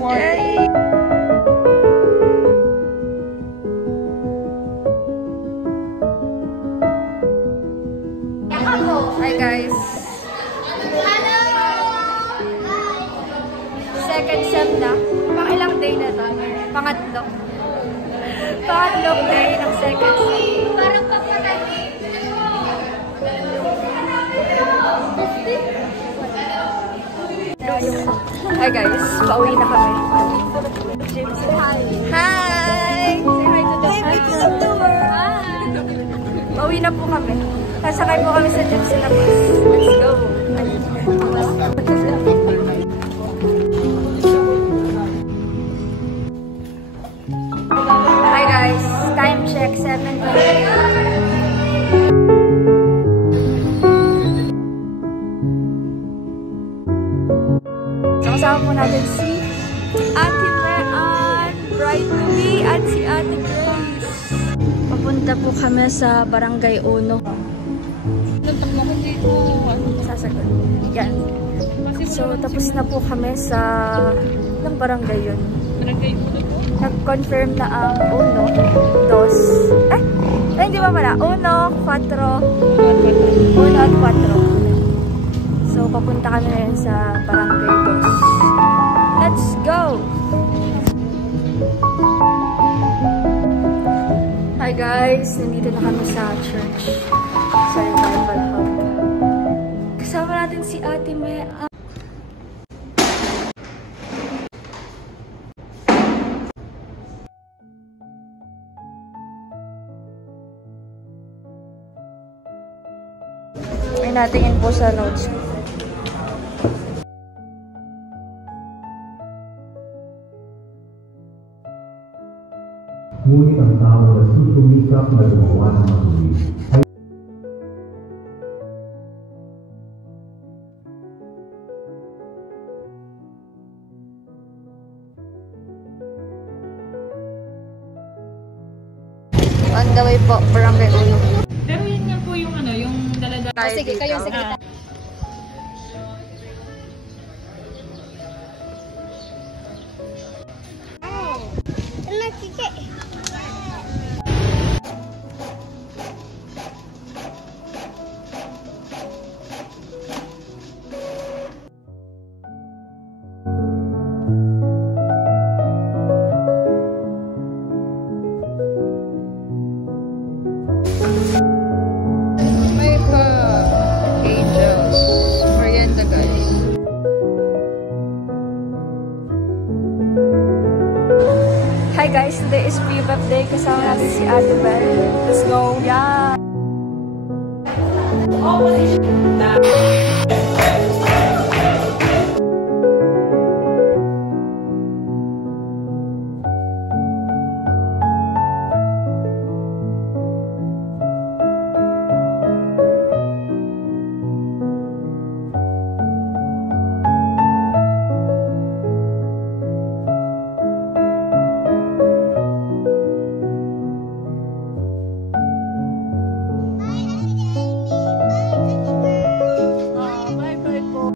day. Hi guys. Second sem na. Pangilang day na to? Pangatlo. Pangatlong day ng second sem. Parang papatay. Hi guys, pauwi na kami. Hi! Hi! Say hi to the tour! Hi! Pauwi na po kami. Sasakay po kami sa jeep sa labas. Let's go! Hi guys, time check 7:30. Kasama po natin si Ate Mean, bride to be, at si Ate Grace. Papunta po kami sa Barangay Uno. Nantang mo ko dito. Sasagot. Yan. So, tapos na po kami sa ng barangay yun. Barangay Uno po? Nag-confirm na ang Uno, 2. Hindi ba pala? 1, 4. 1 at 4. So, papunta kami ngayon sa Barangay 2. Let's go! Hi guys! Nandito na kami sa church. Sa Revival Hub. Kasama natin si Ate Mean. May natingin po sa notes. Ngunit ang tao na susumikap na gumawa ng matuloy ay On the way po, Barangay Uno. Pero yun nga po yung ano, yung dalaga. Sige, kayo sige. May pa angels. Merienda guys. Hi guys, today is pre-prep day. Kasama natin si Ate Belle. Let's go! Yeah!